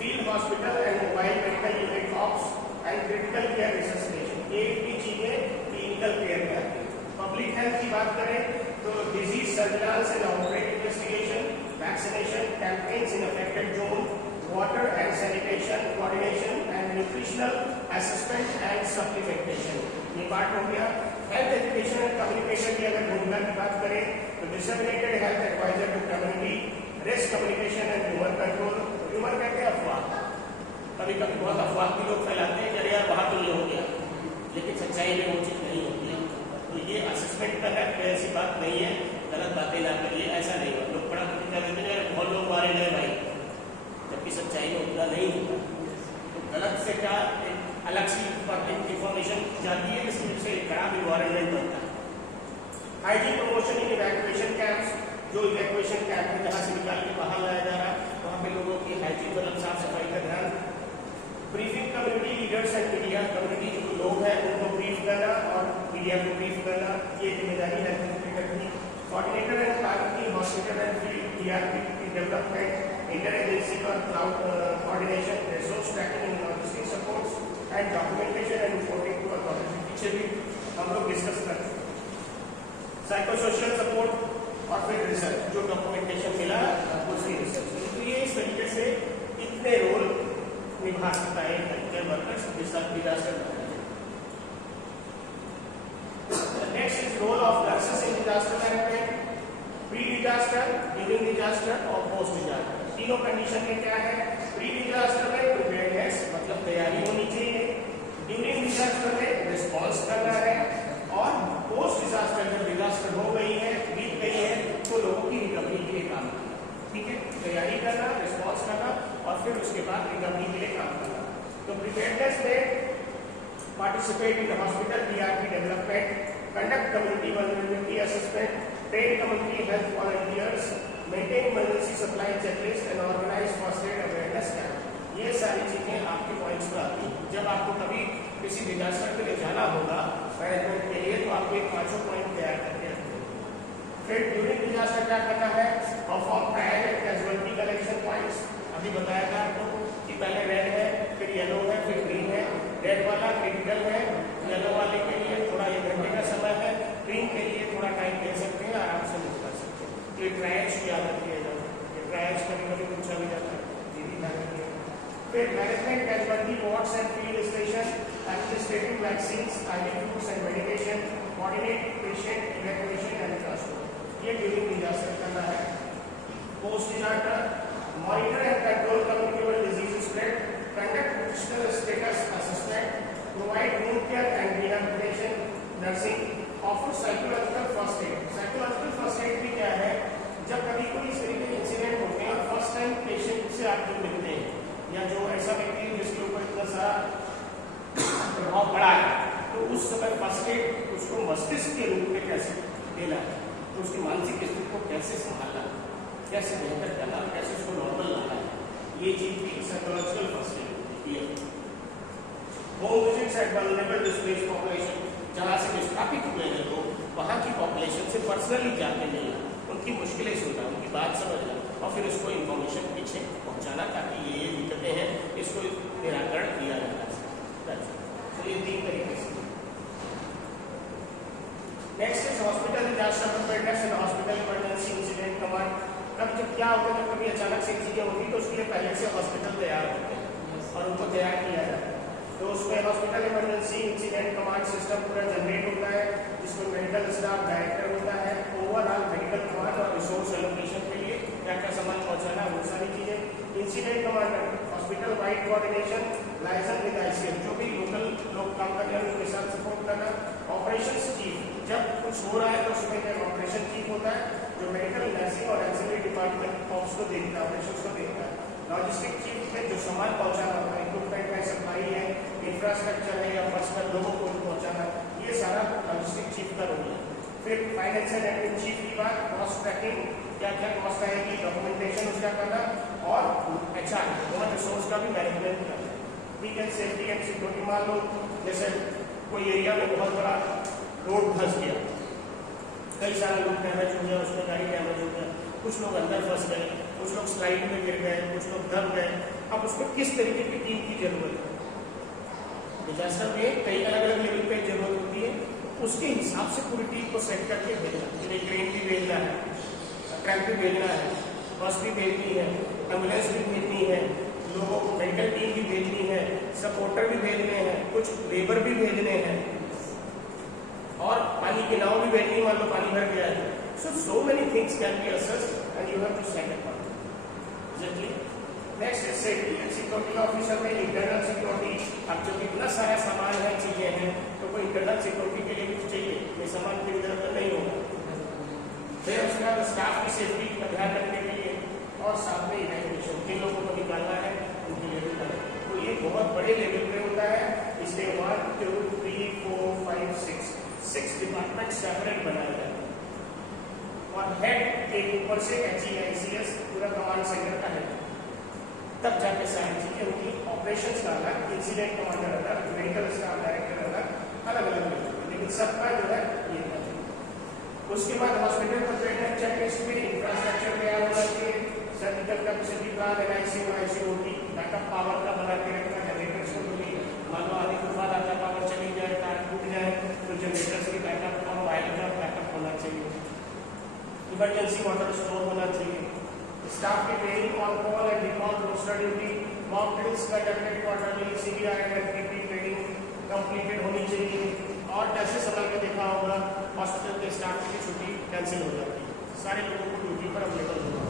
field hospital and mobile medical unit ops and critical care resuscitation, ये भी चीजें क्लिनिकल केयर में आती है। पब्लिक हेल्थ की बात करें तो disease surveillance and outbreak investigation, vaccination campaigns in affected zone, water and sanitation, coordination and nutritional assessment and supplementation, ये पार्ट हो गया। हेल्थ एजुकेशन एंड कम्युनिकेशन की अगर भूमिका की बात करें तो disseminated health advisor to community, risk communication and rumour control. Rumour कहते हैं अफवाह, कभी कभी बहुत अफवाह भी लोग फैलाते हैं, अरे यार वहाँ तो ये हो गया, लेकिन सच्चाई में वो चीज़ नहीं होती है। तो ये असेसमेंट का ऐसी बात नहीं है, गलत बातें ना करिए, ऐसा नहीं हो। लोग बड़ा कर देते हैं बहुत लोग मारे गए भाई, जबकि सच्चाई में उतना नहीं होता। तो गलत से क्या अलग सी इंफॉर्मेशन जाती है, जिसकी वजह से एक खराब इन्वायरमेंट बनता है। हाइजीन प्रमोशन इन इवैक्यूएशन कैंप्स, जो इवैक्यूएशन कैंप है जहाँ से निकाल के बाहर लाया जा रहा है, वहाँ पे लोगों की हाइजीन मतलब साफ सफाई का ध्यान। Briefing community leaders and media, community जो लोग हैं उनको ब्रीफ करना और मीडिया को ब्रीफ करना, ये जिम्मेदारी है की। कोऑर्डिनेटर एंड प्लानिंग की हॉस्पिटल एंड फील्ड टीआरपी की डेवलपमेंट, इंटर एजेंसी का coordination, resource tracking and logistic supports and documentation and reporting to authority, पीछे भी हम लोग डिस्कस कर चुके हैं। साइको सोशल सपोर्ट और फिर रिसर्च, जो डॉक्यूमेंटेशन मिला उसकी रिसर्च। तो ये इस तरीके से इतने रोल निभा सकता है health workers disaster management. Next is role of nurses in disaster management, pre disaster, during disaster और पोस्ट डिजास्टर। तीनों कंडीशन में क्या है, प्री डिजास्टर में प्रिपेयरनेस मतलब तैयारी होनी चाहिए, ड्यूरिंग डिजास्टर में रिस्पॉन्स करना है, और पोस्ट डिजास्टर जब डिजास्टर हो गई है, बीत गई है, तो लोगों की रिकवरी के लिए काम करना, ठीक है। तैयारी करना, रिस्पॉन्स करना और फिर उसके बाद रिकवरी के लिए काम करना। तो प्रिपेयरनेस में participate in hospital TRP development, conduct community vulnerability assessment, train community health volunteers, maintain emergency supply checklist and organise first aid awareness camp. ये सारी चीजें आपके पॉइंट्स पर आती हैं। जब आपको कभी किसी डिजास्टर के लिए जाना होगा मैनेजमेंट के लिए, तो आपको एक 5 पॉइंट तैयार करके रखते हैं। फिर ड्यूरिंग डिजास्टर क्या करना है, perform trial and casualty collection points. अभी बताया था आपको कि पहले रेड है, फिर येलो है, फिर ग्रीन है। रेड वाला क्रिटिकल है, येलो वाले के लिए थोड़ा 1 घंटे का समय है, ग्रीन के लिए थोड़ा टाइम दे सकते हैं, आराम से निपटा सकते हैं। तो ये ट्रायल्स की याद रखिएगा, ये ट्रायल्स कभी कभी पूछा भी जाता है, ये भी ध्यान रखिएगा। फिर management casualty wards and field station, administrating vaccines, IV fluids and medication, coordinate patient evacuation and transport, ये ड्यूरिंग डिजास्टर करना है। Post disaster monitor and control communicable disease spread, conduct nutritional status assessment, provide wound care and rehabilitation, nursing, offer psychological first aid. Psychological first aid भी क्या है? जब कभी कोई इस तरीके के इंसिडेंट होते हैं और फर्स्ट टाइम पेशेंट से आप जो मिलते हैं या जो ऐसा व्यक्ति है जिसके ऊपर इतना सारा प्रभाव पड़ा है, तो उस समय फर्स्ट एड उसको मस्तिष्क के रूप में कैसे देना है, तो उसकी मानसिक स्थिति को कैसे संभालना, कैसे बेहतर करना, कैसे उसको नॉर्मल लाना है, ये चीज भी साइकोलॉजिकल फर्स्ट एड होती है। Home visits at vulnerable displaced population, जहाँ से विस्थापित हुए हैं लोग, वहाँ की पॉपुलेशन से पर्सनली जाके मिलना, उनकी मुश्किलें सुनना, उनकी बात समझना और फिर उसको इन्फॉर्मेशन पीछे पहुँचाना ताकि ये दिक्कतें हैं, इसको निराकरण किया जाना है। तो ये 3 तरीके से। Next is hospital disaster preparedness and hospital emergency incident command. कब जब क्या होता है, जब कभी अचानक से चीजें होती तो उसके लिए पहले से हॉस्पिटल तैयार होते हैं और उनको तैयार किया जाता है। तो उसमें hospital emergency incident command system पूरा जनरेट होता है, जिसमें मेडिकल स्टाफ डायरेक्टर होता है, ओवरऑल मेडिकल कमांड और रिसोर्स एलोकेशन के लिए क्या क्या सामान पहुंचाना, वो सारी चीजें। Incident commander hospital wide coordination, liaison with ICM, जो भी लोकल लोग काम कर रहे हैं उनके साथ सपोर्ट करना। ऑपरेशंस चीफ, जब कुछ हो रहा है तो उसमें एक ऑपरेशन चीफ होता है जो मेडिकल, नर्सिंग और एक्सिलरी डिपार्टमेंट ऑप्स को देखता है, ऑपरेशंस को देखता है। लॉजिस्टिक चीफ में जो सामान पहुंचाना होता है, इक्विपमेंट है, सप्लाई है, इंफ्रास्ट्रक्चर है या पर्सनल लोगों को पहुंचाना, ये सारा लॉजिस्टिक चीफ का रोल है। फिर फाइनेंस एंड एडमिन चीफ की बात, कॉस्ट ट्रैकिंग, क्या क्या कॉस्ट आएगी, डॉक्यूमेंटेशन उसका करना और एचआर ह्यूमन रिसोर्स का भी मैनेजमेंट करना। ठीक है, सेफ्टी एंड सिक्योरिटी, मान लो जैसे कोई एरिया में बहुत बड़ा रोड धंस गया, कई सारे लोग डैमेज हो गया, उसमें गाड़ी डैमेज हो गया, कुछ लोग अंदर फंस गए, कुछ लोग स्लाइड में गिर गए, कुछ लोग दब गए। अब उसमें किस तरीके की टीम की जरूरत है? डिजास्टर में कई अलग अलग लेवल पे जरूरत होती है, उसके हिसाब से पूरी टीम को सेट करके भेजना। जैसे ट्रेन भी भेजना है, ट्रक भी भेजना है, बस भी भेजनी है, एम्बुलेंस भी भेजनी है, लोगों को मेडिकल टीम भी भेजनी है, सपोर्टर भी भेजने हैं, कुछ लेबर भी भेजने हैं और पानी की नाव भी भेजनी, मान लो पानी भर गया है। So many things can be assessed and you have to set it up. Exactly. Next is safety and security officer में इंटरनल सिक्योरिटी। अब जो इतना सारा सामान है, चीजें हैं, तो कोई इंटरनल सिक्योरिटी के लिए भी चाहिए, ये सामान की इधर उधर नहीं होगा। फिर उसके बाद स्टाफ की सेफ्टी का ध्यान रखने के लिए और साथ में इवैक्यूएशन, जिन लोगों को निकालना है उनके लिए भी करें। तो ये बहुत बड़े लेवल पे होता है, इसलिए 1 2 3 4 5 6 डिपार्टमेंट सेपरेट बनाए जाते हैं और हेड के ऊपर से HEICS पूरा कमांड सेंटर का है, तब जाके सारी चीजें होगी। ऑपरेशंस का अलग, इंसिडेंट कमांडर अलग, मेडिकल स्टाफ डायरेक्टर अलग, अलग अलग लेवल, लेकिन सबका जो है ये है। उसके बाद हॉस्पिटल प्रिपेयर्डनेस चेकलिस्ट में इंफ्रास्ट्रक्चर तैयार होना चाहिए, surgical capacity plan, NICU ICOT, backup power का बना के रखना, जनरेटर्स को भी मान लो आने के बाद आता पावर चली जाए, तार टूट जाए तो जनरेटर्स की बैकअप और वायर का बैकअप होना चाहिए। इमरजेंसी वाटर स्टोर होना चाहिए। स्टाफ की training, on call and recall roster duty, mock drills conducted quarterly, CPR and FTP training completed होनी चाहिए। और जैसे समय में देखा होगा, हॉस्पिटल के स्टाफ की छुट्टी कैंसिल हो जाती है, सारे लोगों को ड्यूटी पर अवेलेबल होगा।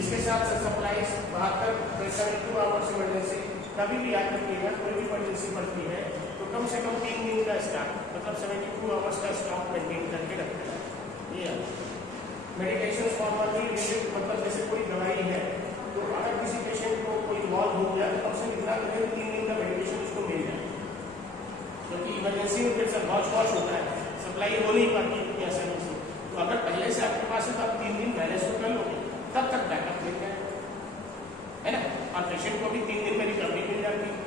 इसके साथ साथ सप्लाईज 72 आवर्स इमरजेंसी, कभी भी याद रखिएगा कोई भी इमरजेंसी पड़ती है तो कम से कम 3 दिन का स्टाफ, मतलब 72 आवर्स का स्टॉक मेंटेन करके रखना है। ये मेडिकेशन फॉर्मली रिलेटेड, मतलब जैसे कोई दवाई है तो अगर किसी पेशेंट को कोई इन्वॉल्व हो गया तो कम से कम इतना करें 3 दिन का मेडिकेशन उसको मिल जाए, क्योंकि इमरजेंसी में फिर सब वॉच होता है, सप्लाई हो नहीं पाती है आसानी से। तो अगर पहले से आपके पास है तो आप 3 दिन मैनेज तो कर लोगे, तब तक बैकअप मिल जाए, है ना, और पेशेंट को भी 3 दिन में रिकवरी मिल जाती है।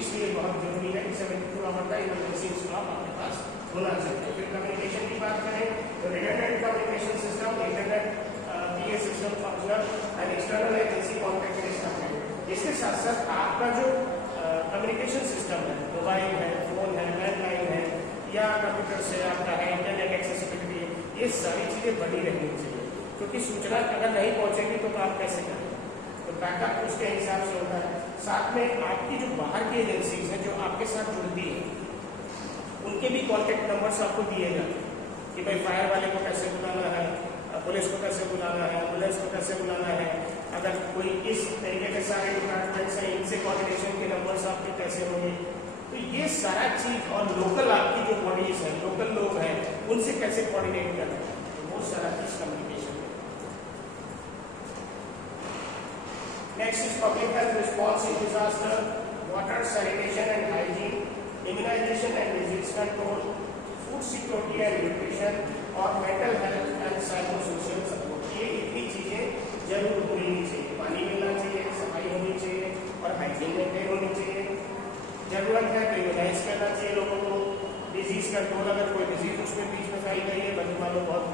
इसलिए बहुत जरूरी है कि 72 आवर का इमरजेंसी स्टॉक आपके पास होना चाहिए। फिर कम्युनिकेशन की बात करें तो redundant communication system, internet PA system functional and external agency contact standard. इसके साथ साथ आपका जो कम्युनिकेशन सिस्टम है, मोबाइल है, फोन है, लैंडलाइन है या कंप्यूटर से आपका है, इंटरनेट एक्सेसिबिलिटी है, ये सारी चीजें बनी रहनी चाहिए, क्योंकि सूचना अगर नहीं पहुंचेगी तो आप कैसे करें, तो बैकअप उसके हिसाब से होता है। साथ में आपकी जो बाहर की एजेंसीज हैं जो आपके साथ जुड़ती है, उनके भी कॉन्टेक्ट नंबर्स आपको दिए जाते हैं कि भाई फायर वाले को कैसे बुलाना है, पुलिस को कैसे बुलाना है, एम्बुलेंस को कैसे बुलाना है, अगर कोई इस तरीके के सारे डिपार्टमेंट्स हैं, इनसे कोऑर्डिनेशन के नंबर्स आपके कैसे होंगे, तो ये सारा चीज, और लोकल आपकी जो बॉडीज है, लोकल लोग हैं, उनसे कैसे कोऑर्डिनेट करना है, तो वो सारा चीज कम्युनिकेशन है। Next is public health response in disaster, water sanitation and hygiene, immunisation and disease control, food security and nutrition, और mental health and psycho social support. ये इतनी चीजें जरूर होनी चाहिए। पानी मिलना चाहिए, सफाई होनी चाहिए, और हाइजीन मेंटेन होनी चाहिए। जरूरत है तो इम्यूनाइज करना चाहिए लोगों को। डिजीज कंट्रोल, अगर कोई डिजीज उसमें बीच में फैल गई है, बल्कि मान लो बहुत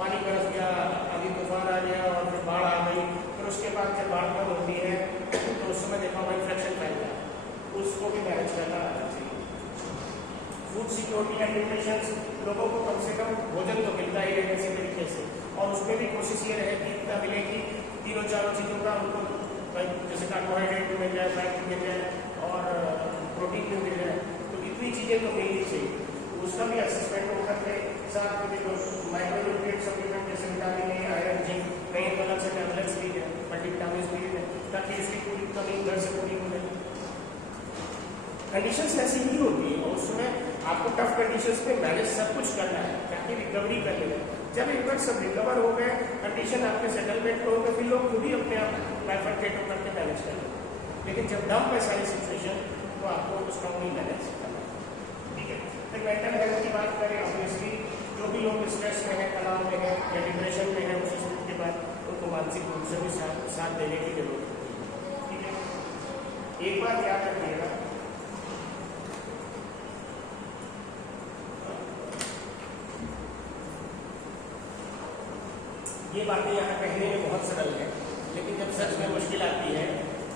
पानी बरस गया, अभी तूफान आ गया और फिर बाढ़ आ गई, फिर उसके बाद जब बाढ़ कम होती है तो उस समय देखा हुआ इन्फेक्शन फैल गया, उसको भी मैनेज करना आना चाहिए। फूड सिक्योरिटी एंड न्यूट्रिशन, लोगों को कम से कम भोजन तो मिलता ही है किसी तरीके से, और उसमें भी कोशिश ये रहे कि इतना मिले कि तीनों चारों चीज़ों का उनको, जैसे कार्बोहाइड्रेट भी मिल जाए, फैट भी मिल जाए, और प्रोटीन भी मिल जाए, तो इतनी चीज़ें तो मिलनी चाहिए। उसका भी असेसमेंट वो करते हैं। साथ में जो माइक्रोन्यूट्रिएंट सप्लीमेंट जैसे विटामिन ए, आयरन, जिंक, कहीं तो अलग से टैबलेट्स भी है, मल्टीविटामिन भी है, ताकि इसकी पूरी कमी घर से पूरी हो जाए। कंडीशंस ऐसी ही होती है, और उसमें आपको टफ कंडीशंस में मैनेज सब कुछ करना है ताकि रिकवरी कर ले। जब एक बार सब रिकवर हो गए, कंडीशन आपके सेटलमेंट हो गए, फिर लोग खुद ही अपने आप बाइफरकेट करके मैनेज कर लेते। लेकिन जब डंप है सारी सिचुएशन, तो आपको स्ट्रॉन्गली मैनेज करना है, ठीक है। फिर मेंटल हेल्थ की बात करें, ऑब्वियसली जो भी लोग स्ट्रेस में है, तनाव में है, या डिप्रेशन में है, उस स्थिति के बाद उनको मानसिक रूप से भी साथ देने की जरूरत है, ठीक है। एक बात याद रखिएगा, ये बातें यहाँ कहने में बहुत सरल है, लेकिन जब सच में मुश्किल आती है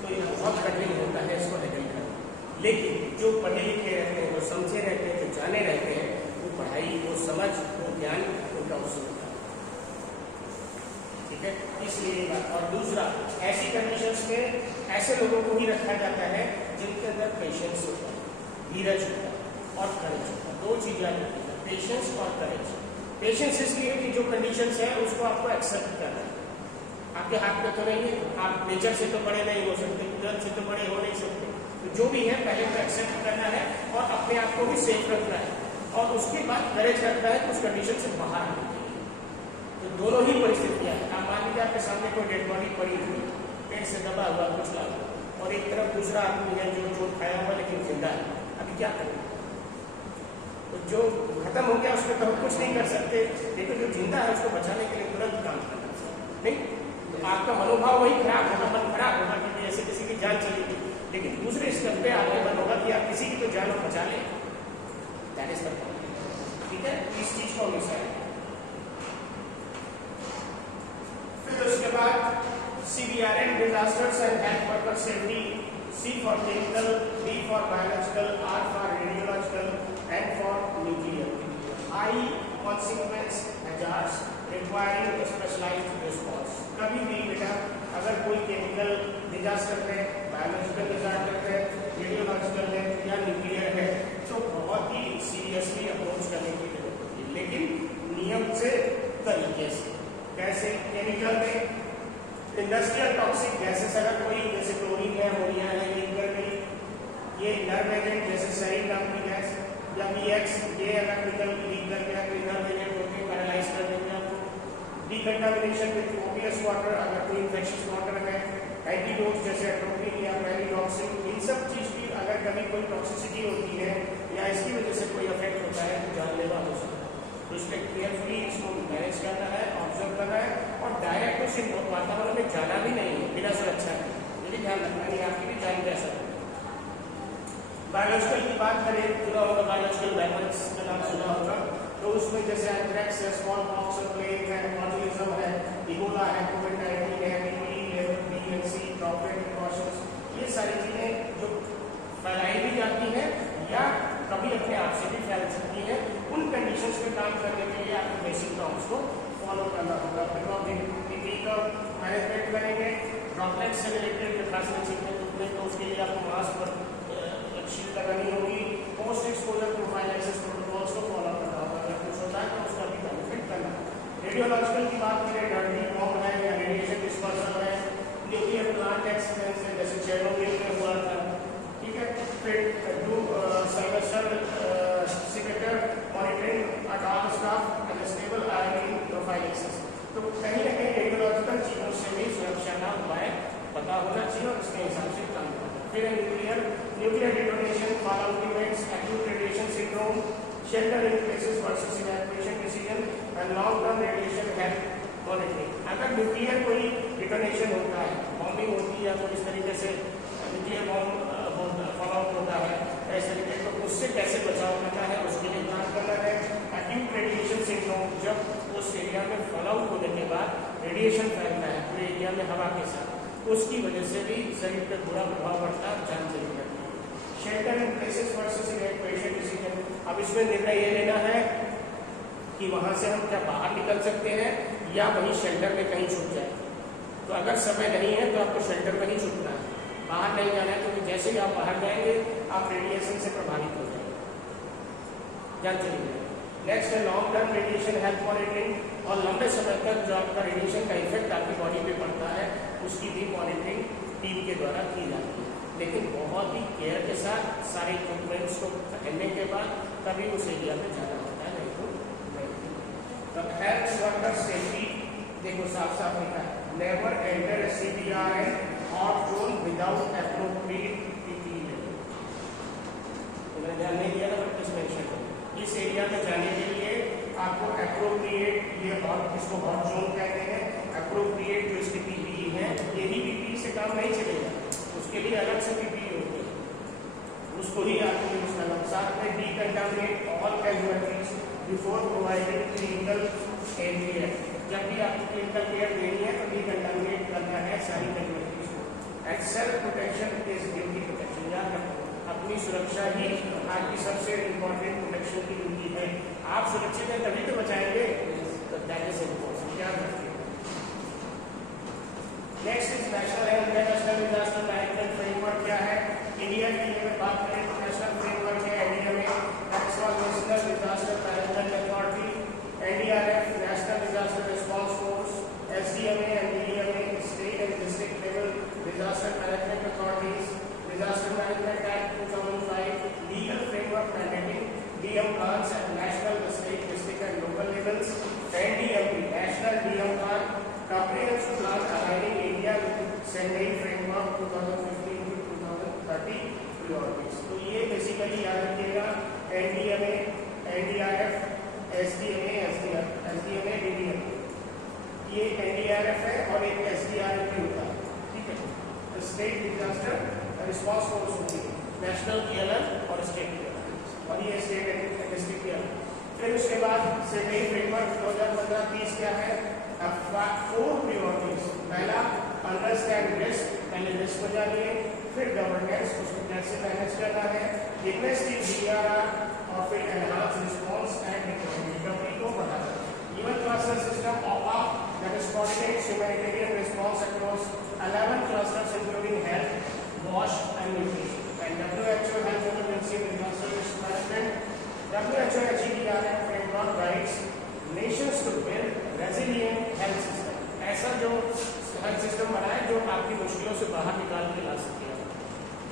तो ये बहुत कठिन होता है इसको हैंडल करना। लेकिन जो पढ़े लिखे रहते हैं, जो समझे रहते हैं, जो जाने रहते हैं, वो पढ़ाई, वो समझ, वो ज्ञान उनका उसूल होता है, ठीक है। इसलिए ये बात। और दूसरा, ऐसी कंडीशंस में ऐसे लोगों को ही रखा जाता है जिनके अंदर पेशेंस होता है, धीरज होता है, और करेज होता है। दो चीजें आती हैं, पेशेंस और करेज। पेशेंस इसलिए कि जो कंडीशंस है उसको आपको एक्सेप्ट करना है, आपके हाथ में तो नहीं है, आप नेचर से तो बड़े नहीं हो सकते, कुदरत से तो बड़े हो नहीं सकते, तो जो भी है पहले तो एक्सेप्ट करना है और अपने आप को भी सेफ रखना है, और उसके बाद करेज रखना है तो उस कंडीशन से बाहर आना चाहिए। तो दोनों ही परिस्थितियाँ हैं। आप मान लीजिए आपके सामने कोई डेड बॉडी पड़ी हुई, पेट से दबा हुआ कुछ ला, और एक तरफ दूसरा आदमी है जो चोट खाया हुआ लेकिन जिंदा है, अभी क्या करें? तो जो खत्म हो गया उसमें तो हम कुछ नहीं कर सकते, लेकिन जो जिंदा है उसको बचाने के लिए तुरंत काम करना चाहिए, नहीं? तो आपका मनोभाव वही खराब होगा, मन खराब होगा कि ऐसे किसी की जान चली गई, लेकिन दूसरे स्टेप पे आपके मन होगा कि आप किसी की तो जान बचा लें। दैट इज द पॉइंट, ठीक है। इस चीज को हमेशा है। फिर उसके बाद CBRN, disasters and health worker safety, C for chemical, B for biological, R for radiological, N for nuclear. High consequence hazards requiring specialized response. कभी भी बेटा अगर कोई केमिकल डिजास्टर है, बायोलॉजिकल डिजास्टर है, रेडियोलॉजिकल है या न्यूक्लियर है, तो बहुत ही सीरियसली अप्रोच करने की जरूरत होती है, लेकिन नियम से, तरीके से। कैसे? केमिकल में इंडस्ट्रियल टॉक्सिक गैसेस अगर कोई, जैसे क्लोरीन है, अमोनिया है, लीक कर गई, ये नर्व एजेंट जैसे सरीन नाम की गैस या PX, ये अगर निकल लीक कर गया तो नर्व एजेंट होकर पैरालाइज कर देंगे आपको। डिकंटामिनेशन विद कोपियस वाटर, अगर कोई इन्फेक्शियस वाटर है, एंटीडोट जैसे एट्रोपिन या पेरिटॉक्सिन, इन सब चीज की अगर कभी कोई टॉक्सिसिटी होती है या इसकी वजह से कोई इफेक्ट होता है तो जानलेवा हो सकता है। तो इसलिए केयरफुली इसको मैनेज करना है, ऑब्जर्व करना है, और डायरेक्ट उस वातावरण में जाना भी नहीं है बिना सुरक्षा के, ये भी ध्यान रखना है, आपकी भी जान जा सकती है। बायोलॉजिकल की बात करें, सुना होगा बायोलॉजिकल वेपन्स का नाम सुना होगा, तो उसमें जैसे एंथ्रेक्स है, स्मॉल पॉक्स है, प्लेग है, बॉटुलिज्म है, इबोला है, कोविड-19 है, BNC, ड्रॉपलेट प्रिकॉशंस, ये सारी चीजें जो फैलाई भी जाती हैं या कभी अपने आप से भी फैल सकती है, उन कंडीशंस में काम करने के लिए आपको बेसिक नॉर्म्स को फॉलो करना होगा। PPE का मैनेजमेंट करेंगे, ड्रॉपलेट से रिलेटेड खांसने छींकने तो उसके लिए आपको मास्क पर शील्ड लगानी होगी, पोस्ट एक्सपोजर प्रोफाइलाइसिस प्रोटोकॉल्स को फॉलो करना होगा, अगर कुछ होता है तो उसका भी मैनेजमेंट करना होगा। रेडियोलॉजिकल की बात करें, डर्टी बॉम्ब है या रेडिएशन डिस्पर्सल है, न्यूक्लियर प्लांट एक्सीडेंट है जैसे चेरनोबिल में हुआ था, ठीक है। फिर डू सर्वेस्टर सिग्नेचर मॉनिटरिंग अटॉल staff and stable IRB profiling system. तो कहीं ना कहीं रेडियोलॉजिकल चीजों से भी सुरक्षा का उपाय पता होना चाहिए और उसके हिसाब से काम करना। फिर nuclear detonation, fallout events, acute radiation syndrome, shelter in places versus evacuation decision and long term radiation health monitoring. अगर न्यूक्लियर कोई डिटोनेशन होता है, बॉम्बिंग होती है या कोई इस तरीके से न्यूक्लियर बॉम्ब फॉलोआउट होता है इस तरीके, तो उससे कैसे बचाव करना है उसके लिए काम करना है। एक्यूट रेडिएशन सिंड्रोम, जब उस एरिया में फॉलोआउट होने के बाद रेडिएशन फैलता है पूरे एरिया में हवा के साथ, उसकी वजह से भी शरीर पर बुरा प्रभाव पड़ता है, जान चली जाती है। Shelter in places versus evacuation decision, अब इसमें निर्णय ये लेना है कि वहां से हम क्या बाहर निकल सकते हैं या वहीं शेल्टर में कहीं छुप जाए। तो अगर समय नहीं है तो आपको शेल्टर में ही छुपना है, बाहर नहीं जाना है, क्योंकि जैसे ही आप बाहर जाएंगे आप रेडिएशन से प्रभावित हो जाएंगे, जान चली जाएगी। नेक्स्ट है long term radiation health monitoring, और लंबे समय तक जो आपका रेडिएशन का इफेक्ट आपकी बॉडी पे पड़ता है उसकी भी मॉनिटरिंग टीम के द्वारा की जाती है, लेकिन बहुत ही केयर के साथ सारे इक्विपमेंट्स को पहनने के बाद तभी उस एरिया में जाना होता है, नहीं तो नहीं। हेल्थ वर्कर सेफ्टी देखो साफ साफ लिखा है, never enter CPR hot zone without appropriate PPE। ध्यान नहीं दिया ना, बट किस मेंशन है इस एरिया में जाने के लिए आपको एप्रोप्रिएट, ये हॉट, इसको हॉट जोन कहते हैं, एप्रोप्रिएट जो इसकी PPE है, यही PPE से काम नहीं चलेगा, उसके लिए अलग से PPE होती है, उसको ही आपको यूज करना। साथ में decontaminate all casualties before providing clinical care, जब भी आपको क्लिनिकल केयर देनी है तो डीकंटामिनेट करना है सारी कैजुअलिटीज को। And self protection is duty protection, याद रखो अपनी सुरक्षा ही आपकी सबसे इम्पोर्टेंट प्रोटेक्शन की ड्यूटी है। आप सुरक्षित हैं तभी तो बचाएंगे, तो दैट इज इम्पोर्टेंट, याद रखिए। Next is national health national disaster management framework क्या है। इंडिया की अगर बात करें तो नेशनल फ्रेमवर्क है इंडिया में, that's called national disaster management authority, NDRF national disaster response force, SDMA and DDMA state and district level disaster management authorities, disaster management act 2005, legal framework mandating DM plans at national, state, district and local levels, NDMP national DM plan, comprehensive plan aligning India with Sendai framework 2015 to 2030 priorities। तो ये basically याद रखिएगा, NDMA, NDRF, SDMA, DDMA, ये NDRF है और एक SDRF भी होता है, ठीक है। स्टेट डिजास्टर रिस्पांस फोर्स होती है, नेशनल की अलग और स्टेट की अलग, और ये स्टेट एंड डिस्ट्रिक्ट की अलग। फिर उसके बाद सेंडई फ्रेमवर्क 2015-30 क्या है, 4 priorities। पहला अंडरस्टैंड रिस्क, पहले रिस्क को जानिए, फिर गवर्नेंस, उसको कैसे मैनेज करना है, इन्वेस्ट इन DRR, और फिर एनहांस रिस्पांस एंड रिकवरी को बढ़ाना। Even cluster system OPA, that is coordinates humanitarian response across 11 clusters including health, WASH and nutrition, and WHO Health Emergency Disaster Risk Management, WHO HEDRF framework guides nations to build resilient health system, ऐसा जो health system बनाए जो आपकी मुश्किलों से बाहर निकाल के ला सके।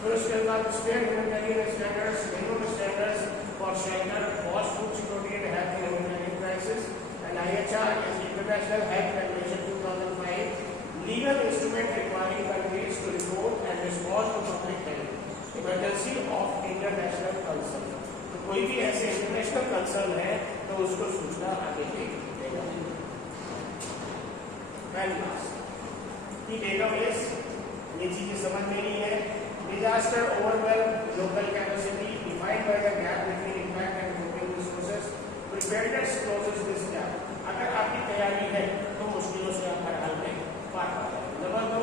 फिर उसके बाद state humanitarian standards, minimum standards for shelter, WASH, food security and health in humanitarian crisis, and IHR is International Health Regulation 2005, legal instrument requiring countries to report and respond to public health emergency of international concern। तो कोई भी ऐसे international concern है तो उसको सूचना आगे की देगा। डेटाबेस, ये चीजें समझ में नहीं है। Disaster overwhelm local capacity defined by the gap between impact and coping resources, preparedness closes this gap. अगर आपकी तैयारी है तो मुश्किलों से आप हर हाल में पार पाएंगे। Number 2,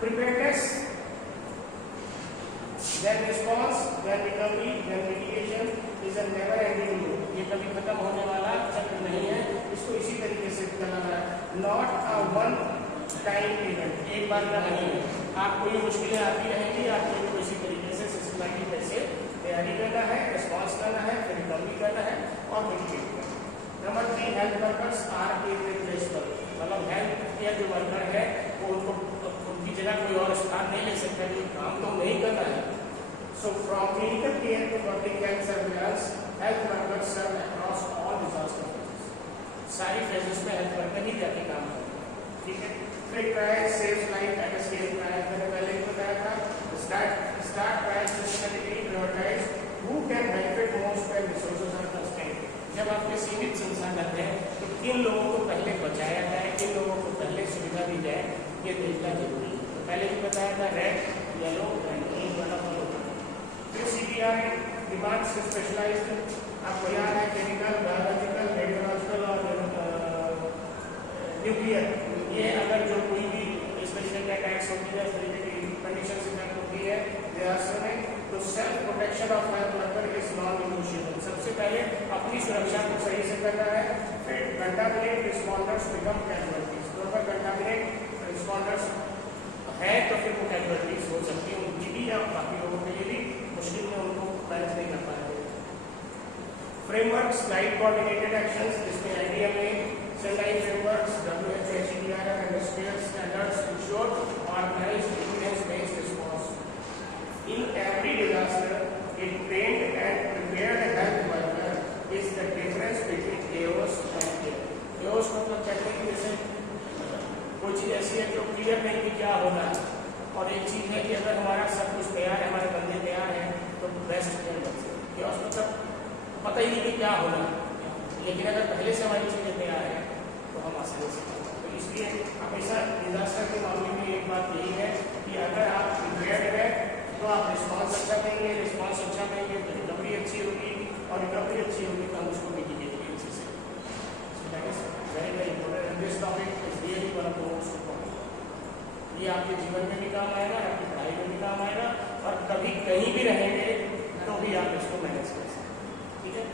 preparedness, then response, then recovery, then mitigation is a never ending loop। ये कभी खत्म होने वाला चक्र नहीं है, इसको इसी तरीके से चलना है, not a one time event, एक बार का नहीं है। आपको ये मुश्किलें आती रहेंगी, आपको इनको इसी तरीके से सिस्टमैटिक कैसे तैयारी करना है, रिस्पॉन्स करना है, फिर रिकवरी करना है और मिटिगेट करना है। Number 3, health workers are irreplaceable, मतलब हेल्थ केयर जो वर्कर है वो उनकी जगह कोई और स्थान नहीं ले सकता, जो काम तो नहीं कर रहा है. So from clinical care to public health surveillance, health workers serve across all disaster phases. सारी phases में health worker ही जाके काम करते हैं. ठीक है. फिर triage saves life at scale triage, मैंने पहले ही बताया था. Start triage systematically prioritise who can benefit most when resources are constrained. जब आपके सीमित संसाधन हैं तो किन लोगों को पहले बचाया जाए, किन लोगों को पहले सुविधा दी जाए, ये देखना जरूरी है. तो पहले भी बताया था रेड, येलो एंड ग्रीन वाला फॉलो करना. फिर CPR डिमांड्स स्पेशलाइज्ड, आपको याद है केमिकल, बायोलॉजिकल, रेडियोलॉजिकल और न्यूक्लियर. ये अगर जो कोई भी स्पेशल अटैक्स होती है, इस तरीके की कंडीशन इफेक्ट होती है डिजास्टर में, तो self protection of health worker is non negotiable. सबसे पहले अपनी सुरक्षा को सही से करना है. फिर कंटामिनेट रिस्पॉन्डर्स बिकम कैजुअलिटीज. तो अगर कंटामिनेट रिस्पॉन्डर्स है तो फिर वो कैजुअलिटीज हो सकती है उनकी भी या बाकी लोगों के लिए भी. मुश्किल में उनको मैनेज नहीं कर पाएंगे. फ्रेमवर्क्स गाइड कोऑर्डिनेटेड एक्शंस, जिसमें IDMA, Sendai frameworks, WHO, HCDR and industrial standards ensure organized evidence-based response. In every disaster, a trained and prepared health worker is the difference between chaos and care. chaos मतलब कहते हैं जैसे कोई चीज ऐसी है जो क्लियर नहीं कि क्या होना है, और एक चीज है कि अगर हमारा सब कुछ तैयार है, हमारे बंदे तैयार हैं, तो बेस्ट केयर बन सकते. chaos मतलब पता ही नहीं कि क्या होना है, लेकिन अगर पहले से हमारी चीजें तैयार है तो हम आसानी से कर सकते. तो इसलिए हमेशा डिजास्टर के मामले में एक बात यही है कि अगर आप प्रिपेयर्ड है तो आप रिस्पॉन्स अच्छा देंगे. रिस्पॉन्स अच्छा देंगे तो रिकवरी अच्छी होगी, और रिकवरी अच्छी होगी तो हम उसको मिटिगेट भी अच्छे से. That is very very important. This topic is really one of the most important. ये आपके जीवन में भी काम आएगा, आपकी पढ़ाई में भी काम आएगा, और कभी कहीं भी रहेंगे तो भी आप इसको मैनेज कर सकते हैं. ठीक है.